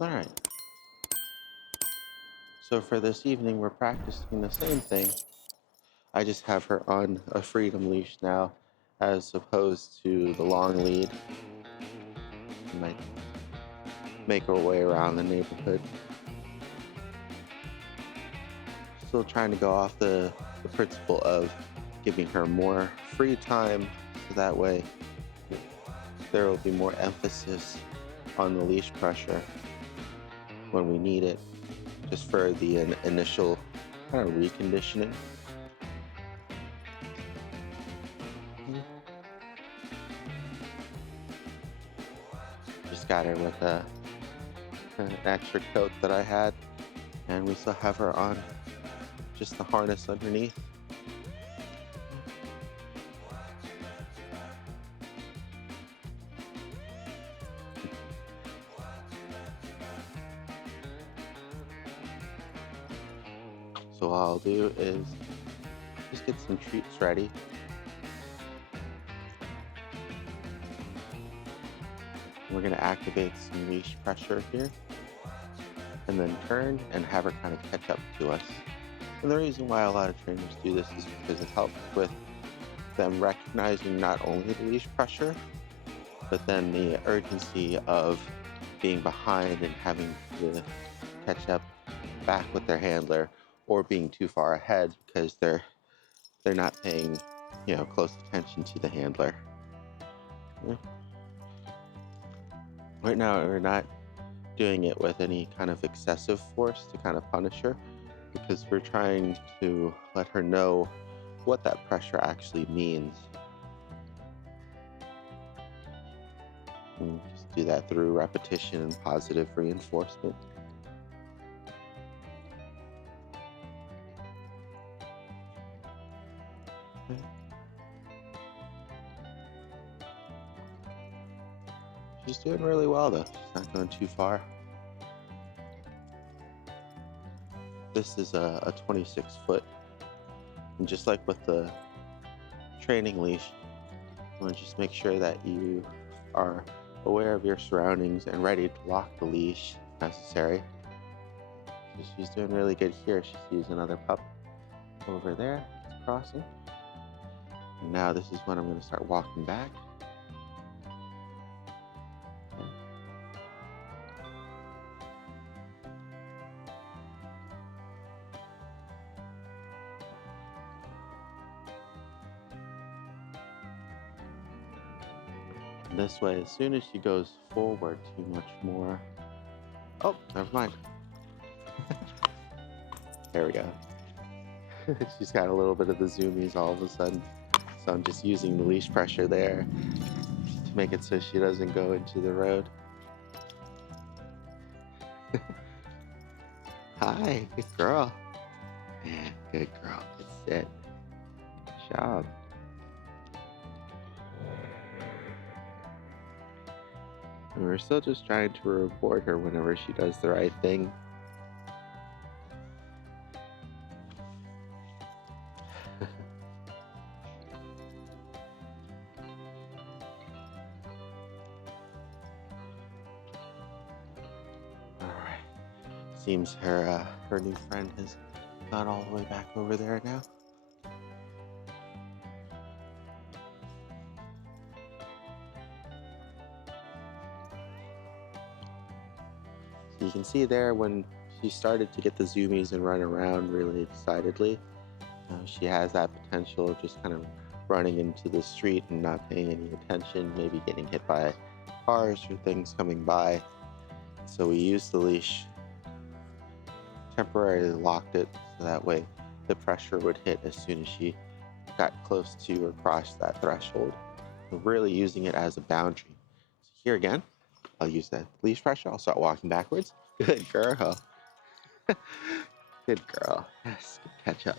All right. So for this evening, we're practicing the same thing. I just have her on a freedom leash now, as opposed to the long lead. I might make her way around the neighborhood. Still trying to go off the principle of giving her more free time, so that way there will be more emphasis on the leash pressure when we need it, just for the initial kind of reconditioning. Just got her with an extra coat that I had, and we still have her on just the harness underneath. So all I'll do is just get some treats ready. We're going to activate some leash pressure here, and then turn and have her kind of catch up to us. And the reason why a lot of trainers do this is because it helps with them recognizing not only the leash pressure, but then the urgency of being behind and having to catch up back with their handler, or being too far ahead because they're not paying, close attention to the handler. Yeah. Right now, we're not doing it with any kind of excessive force to kind of punish her, because we're trying to let her know what that pressure actually means. And just do that through repetition and positive reinforcement. Okay. She's doing really well though. She's not going too far. This is a 26 foot. And just like with the training leash, you want to just make sure that you are aware of your surroundings and ready to lock the leash if necessary. So she's doing really good here. She sees another pup over there. It's crossing. And now this is when I'm going to start walking back. This way, as soon as she goes forward too much more. Oh, never mind. There we go. She's got a little bit of the zoomies all of a sudden. So I'm just using the leash pressure there to make it so she doesn't go into the road. Hi, good girl. Yeah, good girl. Good sit. Good job. And we're still just trying to reward her whenever she does the right thing. Alright. Seems her new friend has gone all the way back over there now. So you can see there when she started to get the zoomies and run around really excitedly, she has that potential of just kind of running into the street and not paying any attention, maybe getting hit by cars or things coming by. So we used the leash, temporarily locked it, so that way the pressure would hit as soon as she got close to or crossed that threshold. We're really using it as a boundary. So here again, I'll use that leash pressure. I'll start walking backwards. Good girl. Good girl. Yes, good catch up.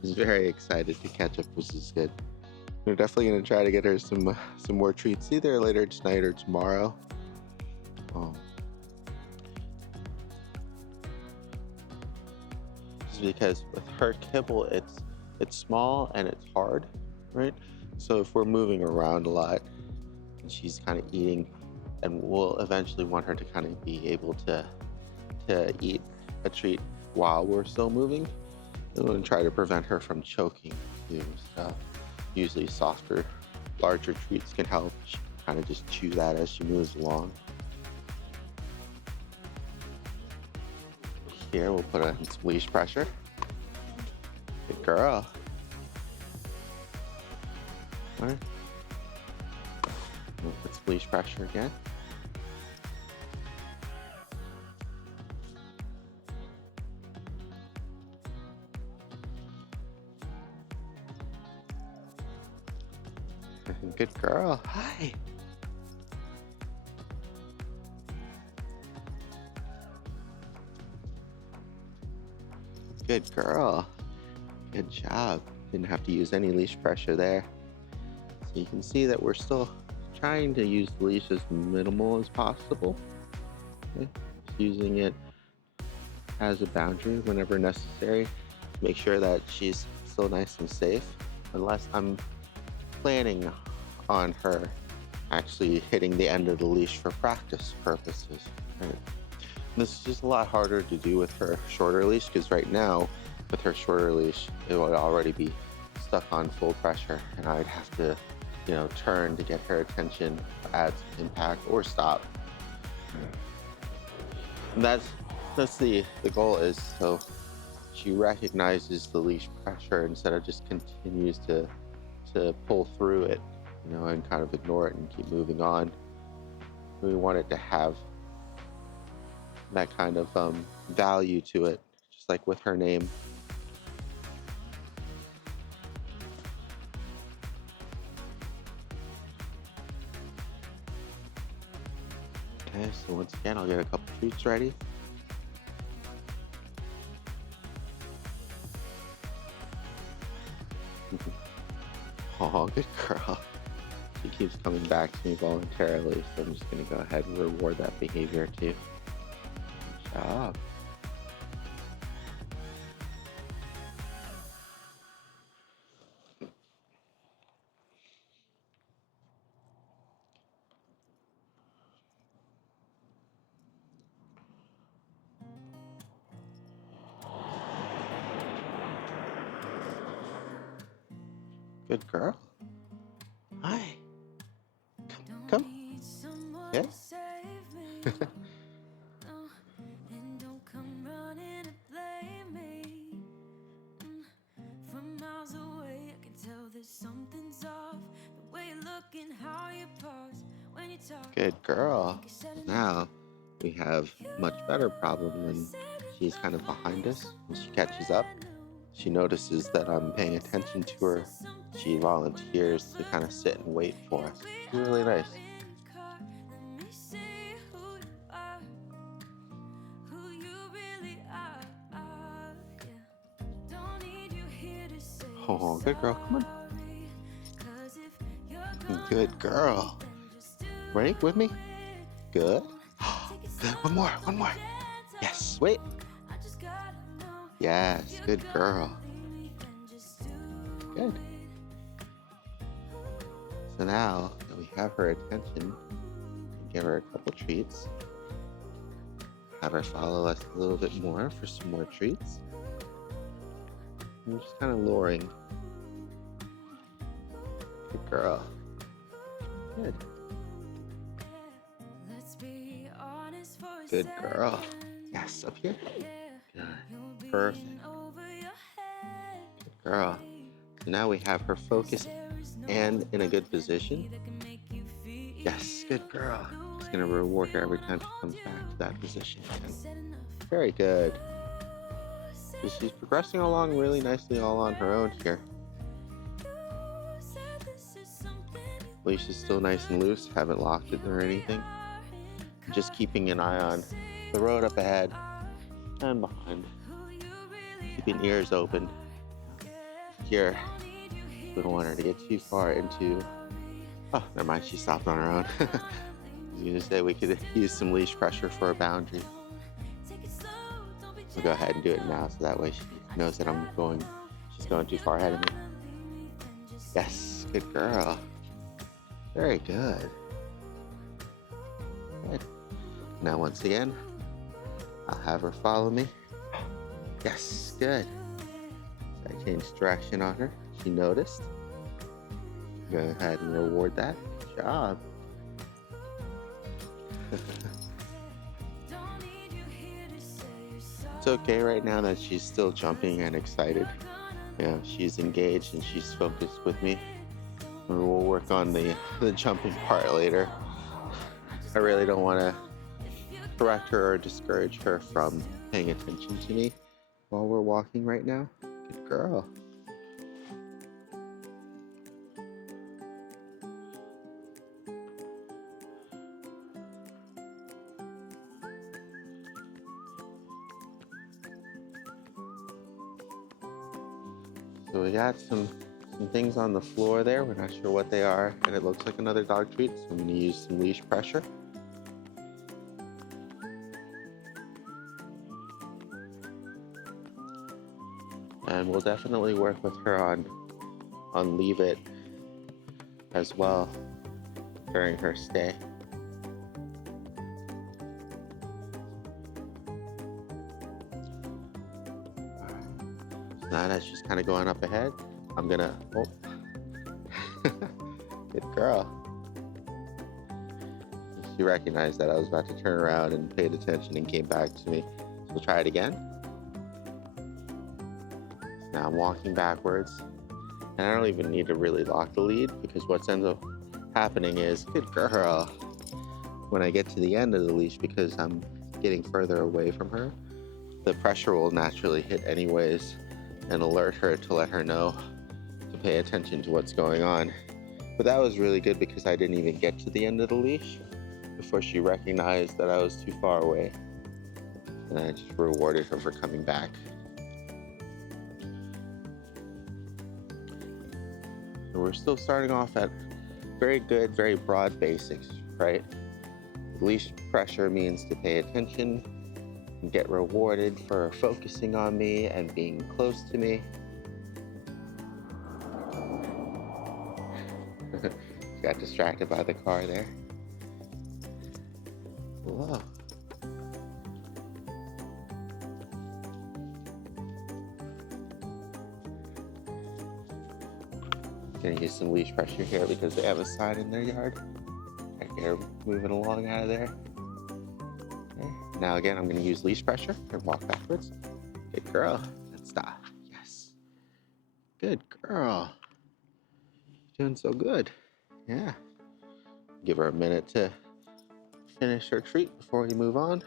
She's very excited to catch up, which is good. We're definitely going to try to get her some more treats, either later tonight or tomorrow. Just because with her kibble, it's small and it's hard, right? So if we're moving around a lot and she's kind of eating and we'll eventually want her to kind of be able to eat a treat while we're still moving. And we'll try to prevent her from choking too. So usually softer, larger treats can help. She kind of just chew that as she moves along. Here we'll put on some leash pressure. Good girl. All right. We'll put some leash pressure again. Good girl. Hi. Good girl. Good job. Didn't have to use any leash pressure there. So you can see that we're still trying to use the leash as minimal as possible. Okay. Just using it as a boundary whenever necessary. Make sure that she's still nice and safe. Unless I'm planning on her actually hitting the end of the leash for practice purposes. Right? This is just a lot harder to do with her shorter leash, because right now with her shorter leash it would already be stuck on full pressure and I'd have to, turn to get her attention, add some impact, or stop. And that's the goal, is so she recognizes the leash pressure instead of just continues to pull through it, and kind of ignore it and keep moving on. We want it to have that kind of value to it, just like with her name. Okay, so once again, I'll get a couple treats ready. Oh, good girl. She keeps coming back to me voluntarily, so I'm just going to go ahead and reward that behavior too. Good job. Good girl. Hi. Come. Yeah. Good girl. Now we have much better problem when she's kind of behind us. When she catches up, she notices that I'm paying attention to her. She volunteers to kind of sit and wait for us. She's really nice. Oh, good girl. Come on. Good girl. Ready with me? Good. Good. One more. Yes. Wait. Yes. Good girl. Good. So now that we have her attention, give her a couple treats. Have her follow us a little bit more for some more treats. I'm just kind of luring. Good girl. Good. Good girl. Yes, up here. Good. Perfect. Good girl. So now we have her focused and in a good position. Yes, good girl. Just gonna reward her every time she comes back to that position. Very good. So she's progressing along really nicely all on her own here. Leash is still nice and loose, haven't locked it or anything. Just keeping an eye on the road up ahead and behind. Keeping ears open. Here, we don't want her to get too far into... Oh, never mind, she stopped on her own. I was gonna say we could use some leash pressure for a boundary. We'll go ahead and do it now, so that way she knows that she's going too far ahead of me. Yes, good girl. Very good. Good. Now once again, I'll have her follow me. Yes, good. So I changed direction on her. She noticed. Go ahead and reward that. Good job. It's okay right now that she's still jumping and excited. She's engaged and she's focused with me. And we'll work on the jumping part later. I really don't want to correct her or discourage her from paying attention to me while we're walking right now. Good girl. So we got some things on the floor there. We're not sure what they are, and it looks like another dog treat, so I'm going to use some leash pressure. And we'll definitely work with her on leave it as well during her stay. Now that she's kind of going up ahead, I'm gonna, good girl. She recognized that I was about to turn around and paid attention and came back to me. So we'll try it again. Now I'm walking backwards, and I don't even need to really lock the lead, because what ends up happening is, good girl, when I get to the end of the leash, because I'm getting further away from her, the pressure will naturally hit anyways and alert her to let her know to pay attention to what's going on. But that was really good because I didn't even get to the end of the leash before she recognized that I was too far away. And I just rewarded her for coming back. And we're still starting off at very good, very broad basics, right? Leash pressure means to pay attention and get rewarded for focusing on me and being close to me. Got distracted by the car there. Whoa. Gonna use some leash pressure here because they have a sign in their yard. I get her moving along out of there. Now again, I'm going to use leash pressure and walk backwards. Good girl. And stop. Yes. Good girl. Doing so good. Yeah. Give her a minute to finish her treat before we move on.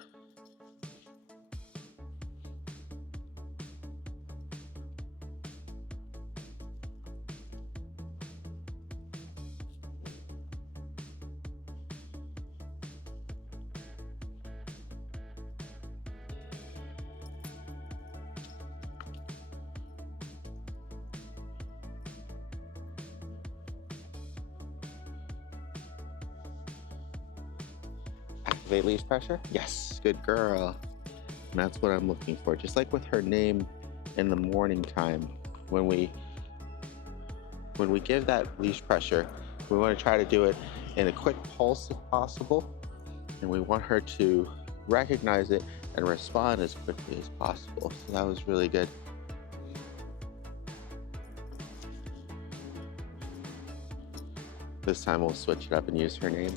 Activate leash pressure. Yes, good girl. And that's what I'm looking for. Just like with her name in the morning time, when we give that leash pressure, we want to try to do it in a quick pulse if possible, and we want her to recognize it and respond as quickly as possible. So that was really good. This time we'll switch it up and use her name.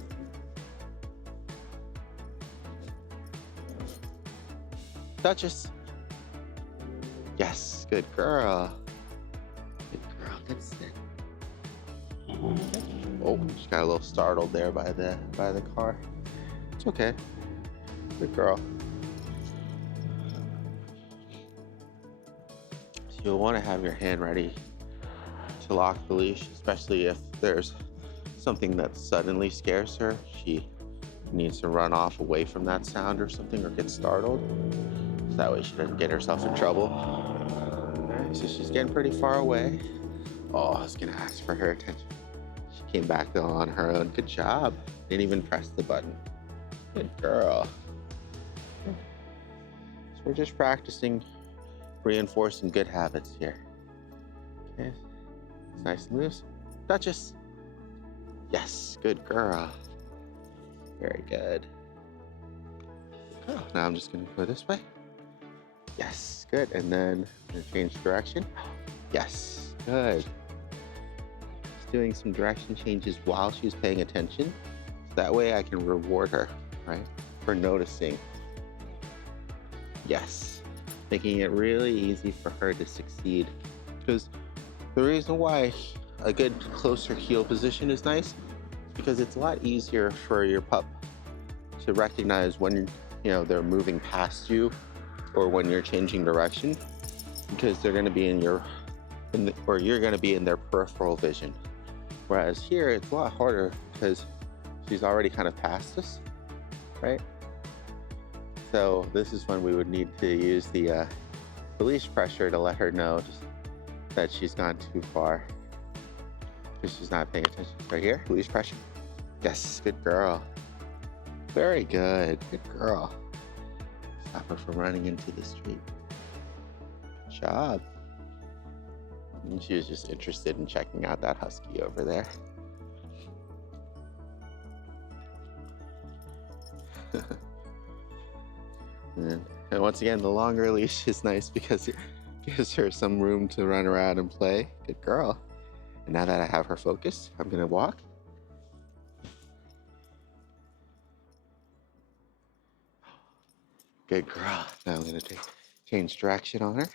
Duchess. Yes, good girl. Good girl, good sit. Oh, she got a little startled there by the car. It's okay. Good girl. So you'll want to have your hand ready to lock the leash, especially if there's something that suddenly scares her. She needs to run off away from that sound or something, or get startled. So that way she doesn't get herself in trouble. Alright, so she's getting pretty far away. Oh, I was gonna ask for her attention. She came back on her own. Good job. Didn't even press the button. Good girl. So we're just practicing reinforcing good habits here. Okay, it's nice and loose. Duchess. Yes, good girl. Very good. Oh, now I'm just gonna go this way. Yes, good. And then I'm gonna change direction. Yes, good. Just doing some direction changes while she's paying attention. So that way I can reward her, right? For noticing. Yes, making it really easy for her to succeed. Because the reason why a good closer heel position is nice is because it's a lot easier for your pup to recognize when they're moving past you or when you're changing direction, because they're going to be or you're going to be in their peripheral vision. Whereas here it's a lot harder because she's already kind of past us, right? So this is when we would need to use the leash pressure to let her know that she's gone too far, because she's not paying attention. Right here, leash pressure. Yes, good girl. Very good, good girl. Stop her from running into the street. Good job. And she was just interested in checking out that husky over there. And once again, the longer leash is nice because it gives her some room to run around and play. Good girl. And now that I have her focused, I'm gonna walk. Good girl. Now I'm gonna change direction on her.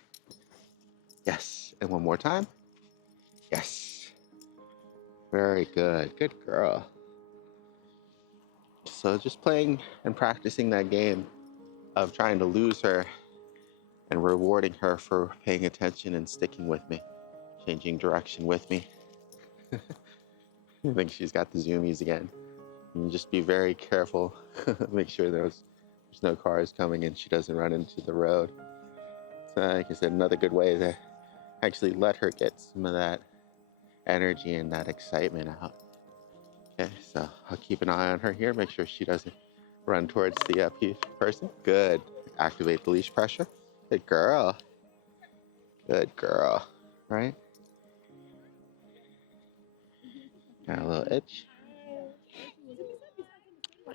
Yes, and one more time. Yes. Very good. Good girl. So just playing and practicing that game of trying to lose her and rewarding her for paying attention and sticking with me, changing direction with me. I think she's got the zoomies again. And just be very careful. Make sure there's no cars coming and she doesn't run into the road. So like I said, another good way to actually let her get some of that energy and that excitement out. Okay, so I'll keep an eye on her here, make sure she doesn't run towards the person. Good. Activate the leash pressure. Good girl. Good girl. Right? Got a little itch.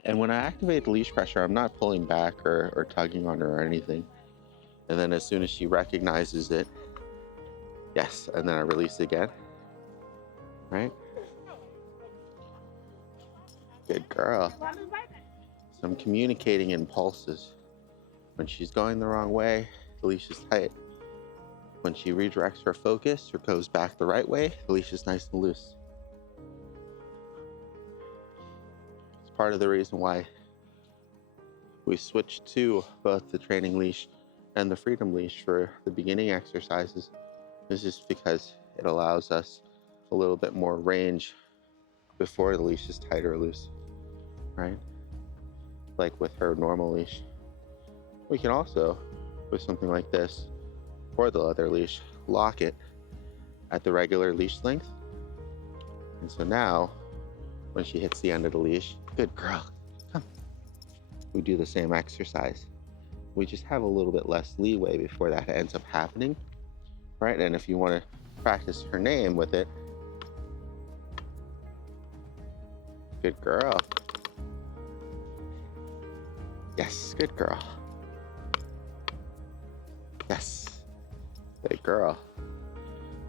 And when I activate the leash pressure, I'm not pulling back or tugging on her or anything. And then as soon as she recognizes it, yes, and then I release again. Right? Good girl. So I'm communicating in pulses. When she's going the wrong way, the leash is tight. When she redirects her focus or goes back the right way, the leash is nice and loose. It's part of the reason why we switched to both the training leash and the freedom leash for the beginning exercises. This is because it allows us a little bit more range before the leash is tight or loose, right? Like with her normal leash. We can also, with something like this, or the leather leash, lock it at the regular leash length. And so now, when she hits the end of the leash, good girl, come. We do the same exercise. We just have a little bit less leeway before that ends up happening, right? And if you want to practice her name with it, good girl. Yes, good girl. Yes, good girl.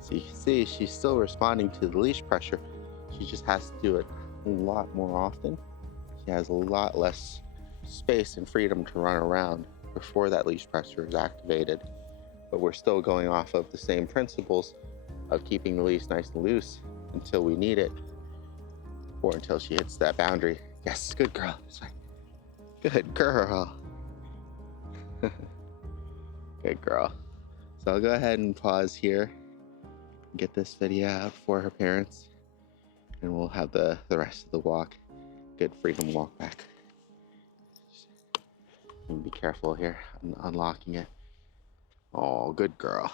So you can see she's still responding to the leash pressure. She just has to do it a lot more often. She has a lot less space and freedom to run around before that leash pressure is activated. But we're still going off of the same principles of keeping the leash nice and loose until we need it, or until she hits that boundary. Yes, good girl. That's right. Good girl. Good girl. So I'll go ahead and pause here, get this video out for her parents, and we'll have the rest of the walk. Good freedom walk back. Just be careful here, unlocking it. Oh, good girl.